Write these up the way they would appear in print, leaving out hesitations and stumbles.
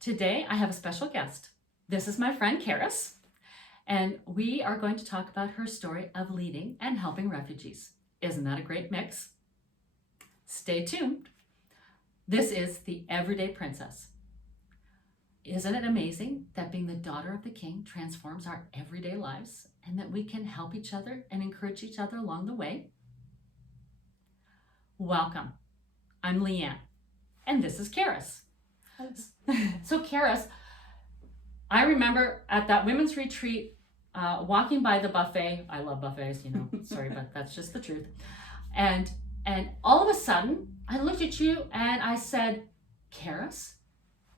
Today I have a special guest. This is my friend Charis, and we are going to talk about her story of leading and helping refugees. Isn't that a great mix? Stay tuned. This is the Everyday Princess. Isn't it amazing that being the daughter of the King transforms our everyday lives and that we can help each other and encourage each other along the way? Welcome. I'm Leanne, and this is Charis. So Charis, I remember at that women's retreat, walking by the buffet. I love buffets, sorry, but that's just the truth. And all of a sudden, I looked at you and I said, Charis,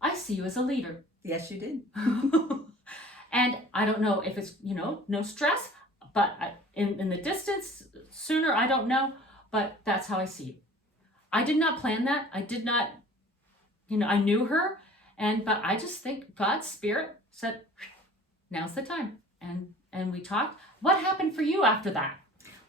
I see you as a leader. Yes, you did. And I don't know if it's, no stress, but in the distance, sooner, I don't know, but that's how I see you. I did not plan that. I did not, I knew her, but I just think God's Spirit said, now's the time. And we talked. What happened for you after that?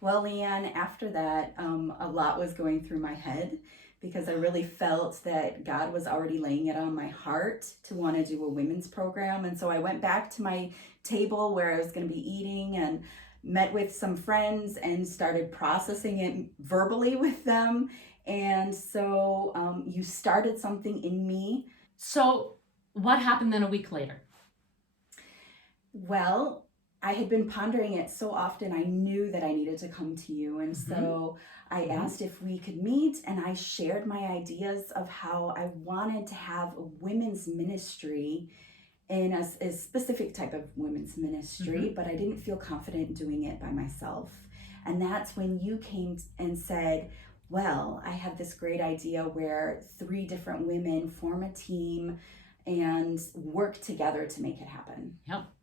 Well, Leanne, after that, a lot was going through my head because I really felt that God was already laying it on my heart to want to do a women's program. And so I went back to my table where I was going to be eating and met with some friends and started processing it verbally with them. And so you started something in me. So what happened then a week later? Well, I had been pondering it so often, I knew that I needed to come to you. And so I asked if we could meet, and I shared my ideas of how I wanted to have a women's ministry in a specific type of women's ministry, but I didn't feel confident doing it by myself. And that's when you came and said, well, I have this great idea where 3 different women form a team and work together to make it happen.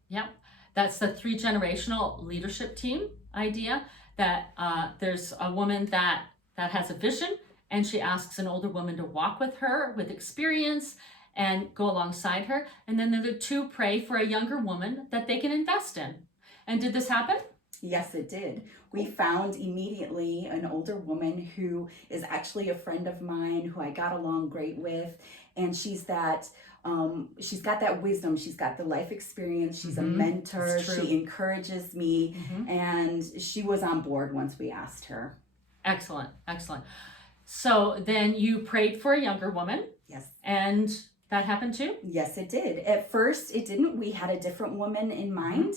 Yep. That's the 3-generational leadership team idea, that there's a woman that has a vision, and she asks an older woman to walk with her with experience and go alongside her. And then the other 2 pray for a younger woman that they can invest in. And did this happen? Yes, it did. We found immediately an older woman who is actually a friend of mine who I got along great with. And she's got that wisdom. She's got the life experience. She's a mentor. She encourages me. And she was on board once we asked her. Excellent. So then you prayed for a younger woman. Yes. And that happened too? Yes, it did. At first, it didn't. We had a different woman in mind,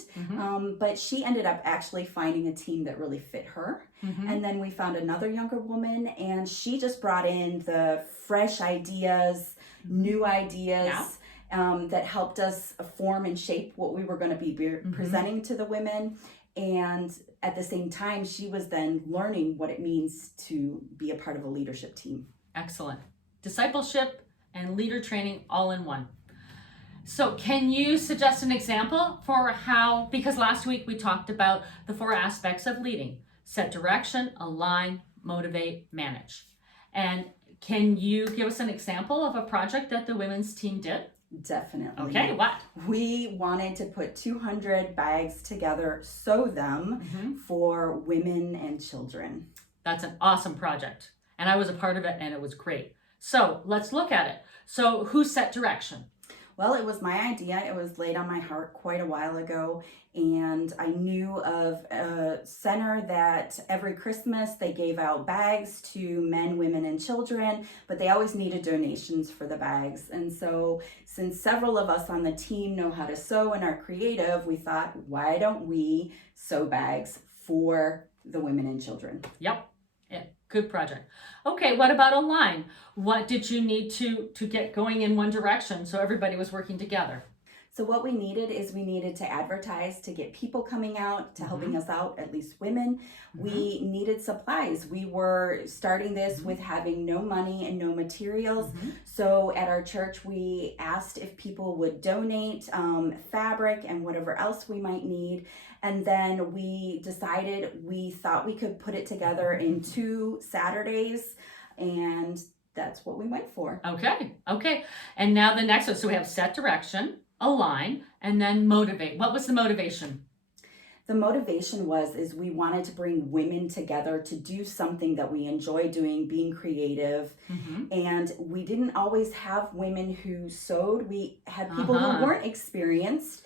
but she ended up actually finding a team that really fit her. And then we found another younger woman, and she just brought in the fresh ideas, new ideas that helped us form and shape what we were going to be presenting to the women. And at the same time, she was then learning what it means to be a part of a leadership team. Excellent. Discipleship and leader training all in one. So can you suggest an example for how, because last week we talked about the 4 aspects of leading: set direction, align, motivate, manage. And can you give us an example of a project that the women's team did? Definitely. Okay, what? We wanted to put 200 bags together, sew them for women and children. That's an awesome project. And I was a part of it, and it was great. So let's look at it. So who set direction? Well, it was my idea. It was laid on my heart quite a while ago. And I knew of a center that every Christmas they gave out bags to men, women, and children, but they always needed donations for the bags. And so since several of us on the team know how to sew and are creative, we thought, why don't we sew bags for the women and children? Yep. Yeah, good project. Okay, what about align? What did you need to get going in one direction so everybody was working together? So what we needed to advertise to get people coming out to helping us out, at least women. We needed supplies. We were starting this with having no money and no materials. So at our church, we asked if people would donate fabric and whatever else we might need. And then we decided we thought we could put it together in 2 Saturdays, and that's what we went for. Okay. And now the next one. So we have set direction, align, and then motivate. What was the motivation? The motivation is we wanted to bring women together to do something that we enjoy doing, being creative. And we didn't always have women who sewed. We had people who weren't experienced.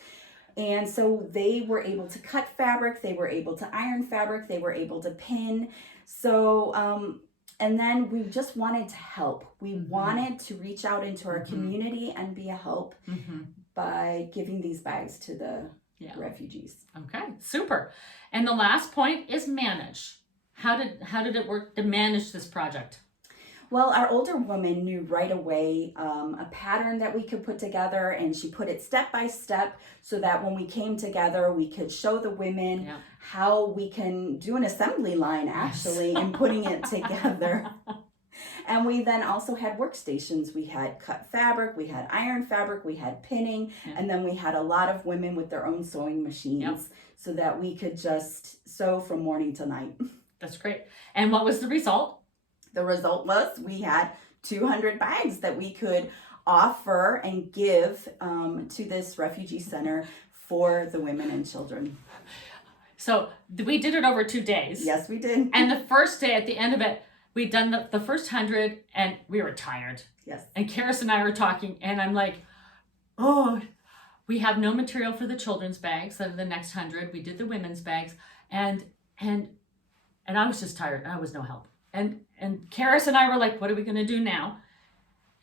And so they were able to cut fabric, they were able to iron fabric, they were able to pin. So, and then we just wanted to help. We wanted to reach out into our community and be a help by giving these bags to the refugees. Okay, super. And the last point is manage. How did it work to manage this project? Well, our older woman knew right away a pattern that we could put together, and she put it step by step so that when we came together, we could show the women how we can do an assembly line actually in putting it together. And we then also had workstations. We had cut fabric, we had iron fabric, we had pinning, and then we had a lot of women with their own sewing machines so that we could just sew from morning to night. That's great. And what was the result? The result was we had 200 bags that we could offer and give to this refugee center for the women and children. So we did it over 2 days. Yes, we did. And the first day, at the end of it, we'd done the first 100 and we were tired. Yes. And Charis and I were talking and I'm like, oh, we have no material for the children's bags. So the next 100, we did the women's bags and I was just tired. I was no help. And Charis and I were like, what are we going to do now?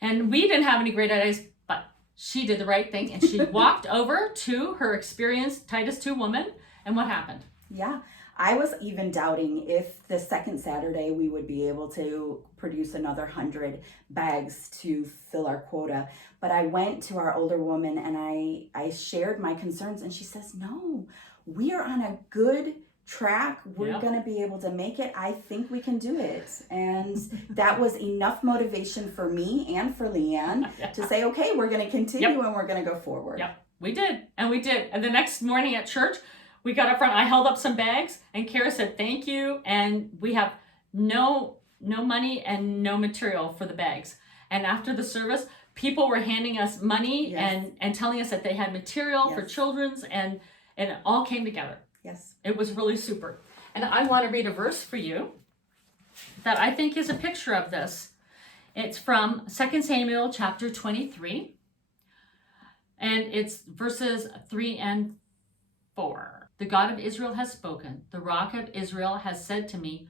And we didn't have any great ideas, but she did the right thing. And she walked over to her experienced Titus 2 woman. And what happened? Yeah, I was even doubting if the second Saturday we would be able to produce another 100 bags to fill our quota. But I went to our older woman and I shared my concerns. And she says, no, we are on a good track. We're going to be able to make it. I think we can do it. And that was enough motivation for me and for Leanne to say, okay, we're going to continue and we're going to go forward. Yep, we did. And we did. And the next morning at church, we got up front. I held up some bags and Charis said, thank you. And we have no money and no material for the bags. And after the service, people were handing us money and telling us that they had material for children's and it all came together. Yes. It was really super. And I want to read a verse for you that I think is a picture of this. It's from 2 Samuel chapter 23. And it's verses 3 and 4. The God of Israel has spoken. The rock of Israel has said to me,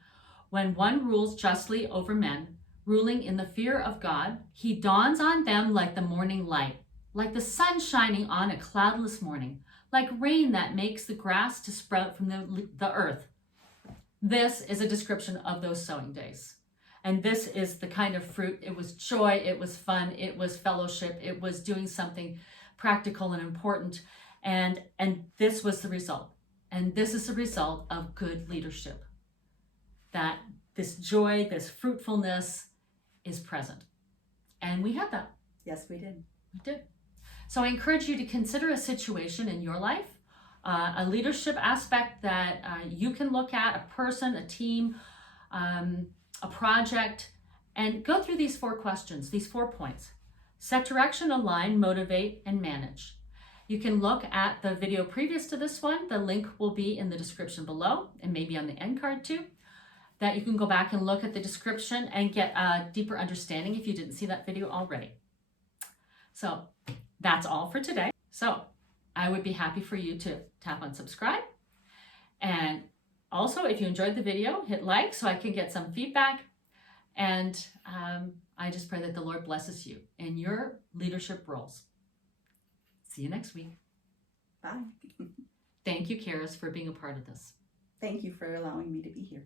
when one rules justly over men, ruling in the fear of God, he dawns on them like the morning light, like the sun shining on a cloudless morning, like rain that makes the grass to sprout from the earth. This is a description of those sowing days. And this is the kind of fruit. It was joy, it was fun, it was fellowship, it was doing something practical and important. And this was the result. And this is the result of good leadership. That this joy, this fruitfulness is present. And we had that. Yes, we did. We did. So I encourage you to consider a situation in your life, a leadership aspect that you can look at, a person, a team, a project, and go through these 4 questions, these 4 points. Set direction, align, motivate, and manage. You can look at the video previous to this one. The link will be in the description below and maybe on the end card too. That you can go back and look at the description and get a deeper understanding if you didn't see that video already. So that's all for today. So I would be happy for you to tap on subscribe. And also, if you enjoyed the video, hit like so I can get some feedback. And I just pray that the Lord blesses you in your leadership roles. See you next week. Bye. Thank you, Charis, for being a part of this. Thank you for allowing me to be here.